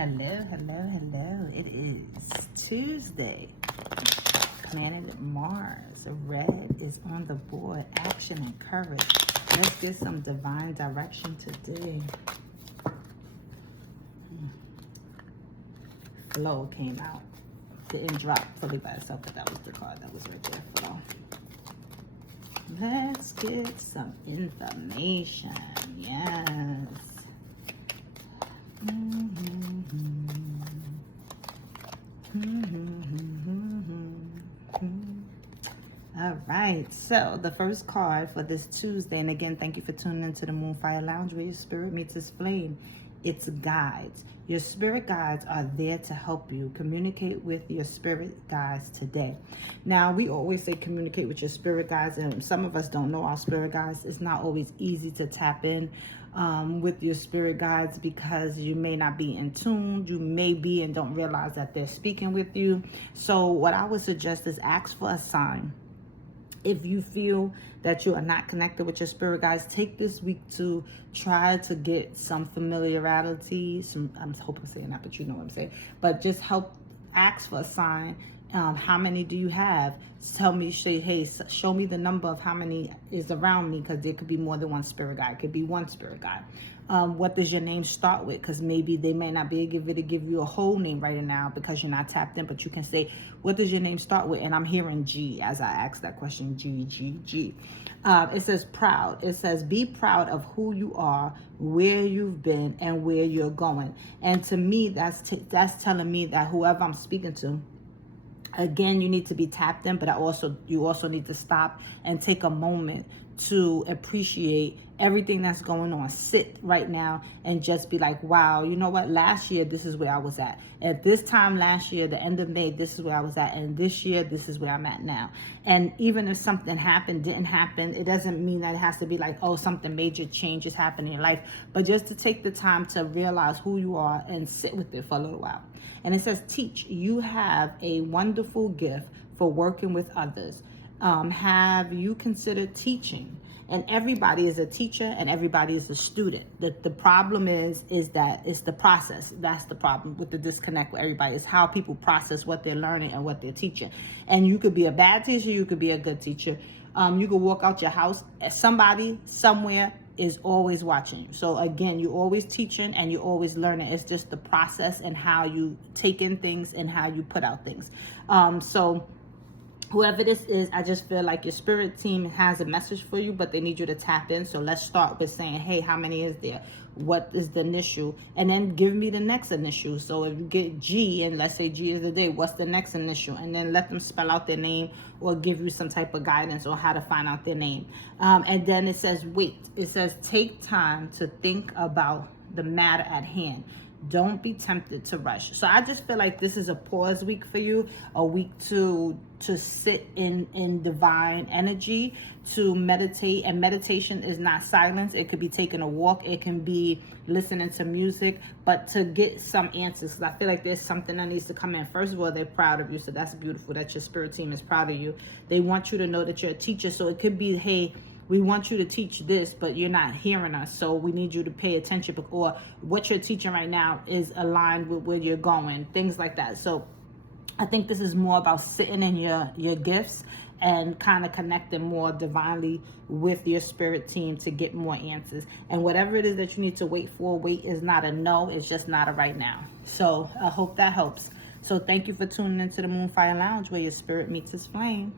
Hello, hello, hello. It is Tuesday. Planet Mars. Red is on the board. Action and courage. Let's get some divine direction today. Flow came out. Didn't drop fully by itself, but that was the card that was right there. Flow. Let's get some information. Yes. All right, so the first card for this Tuesday, and again, thank you for tuning into the Moonfire Lounge where your spirit meets its flame. It's guides. Your spirit guides are there to help you. Communicate with your spirit guides today. Now, we always say communicate with your spirit guides, and some of us don't know our spirit guides. It's not always easy to tap in with your spirit guides because you may not be in tune. You may be and don't realize that they're speaking with you. So what I would suggest is ask for a sign. If you feel that you are not connected with your spirit guides, take this week to try to get some familiarity. I'm hoping I'm saying that, but you know what I'm saying. But just ask for a sign. How many do you have? Tell me, say, hey, show me the number of how many is around me, because there could be more than one spirit guide. It could be one spirit guide. What does your name start with? Because maybe they may not be able to give you a whole name right now because you're not tapped in, but you can say, what does your name start with? And I'm hearing G as I ask that question, G, G, G. It says proud. It says be proud of who you are, where you've been, and where you're going. And to me, that's telling me that whoever I'm speaking to, again, you need to be tapped in, but you also need to stop and take a moment to appreciate everything that's going on. Sit right now and just be like, wow, you know what? Last year, this is where I was at. At this time last year, the end of May, this is where I was at. And this year, this is where I'm at now. And even if something happened, didn't happen, it doesn't mean that it has to be like, oh, something major changes happen in your life. But just to take the time to realize who you are and sit with it for a little while. And it says, teach. You have a wonderful gift for working with others. Have you considered teaching? And everybody is a teacher and everybody is a student. The problem is that it's the process. That's the problem with the disconnect with everybody, is how people process what they're learning and what they're teaching. And you could be a bad teacher, you could be a good teacher. You could walk out your house, somebody somewhere is always watching you. So again, you're always teaching and you're always learning. It's just the process and how you take in things and how you put out things. So whoever this is, I just feel like your spirit team has a message for you, but they need you to tap in. So let's start with saying, hey, how many is there? What is the initial? And then give me the next initial. So if you get G, and let's say G is the day, what's the next initial? And then let them spell out their name or give you some type of guidance on how to find out their name. And then it says, wait. It says, take time to think about the matter at hand. Don't be tempted to rush. So I just feel like this is a pause week for you, a week to sit in divine energy, to meditate. And meditation is not silence. It could be taking a walk. It can be listening to music, but to get some answers. Because I feel like there's something that needs to come in. First of all, they're proud of you. So that's beautiful that your spirit team is proud of you. They want you to know that you're a teacher. So it could be, hey, we want you to teach this, but you're not hearing us. So we need you to pay attention, or what you're teaching right now is aligned with where you're going, things like that. So I think this is more about sitting in your gifts and kind of connecting more divinely with your spirit team to get more answers. And whatever it is that you need to wait for, wait is not a no, it's just not a right now. So I hope that helps. So thank you for tuning into the Moonfire Lounge where your spirit meets its flame.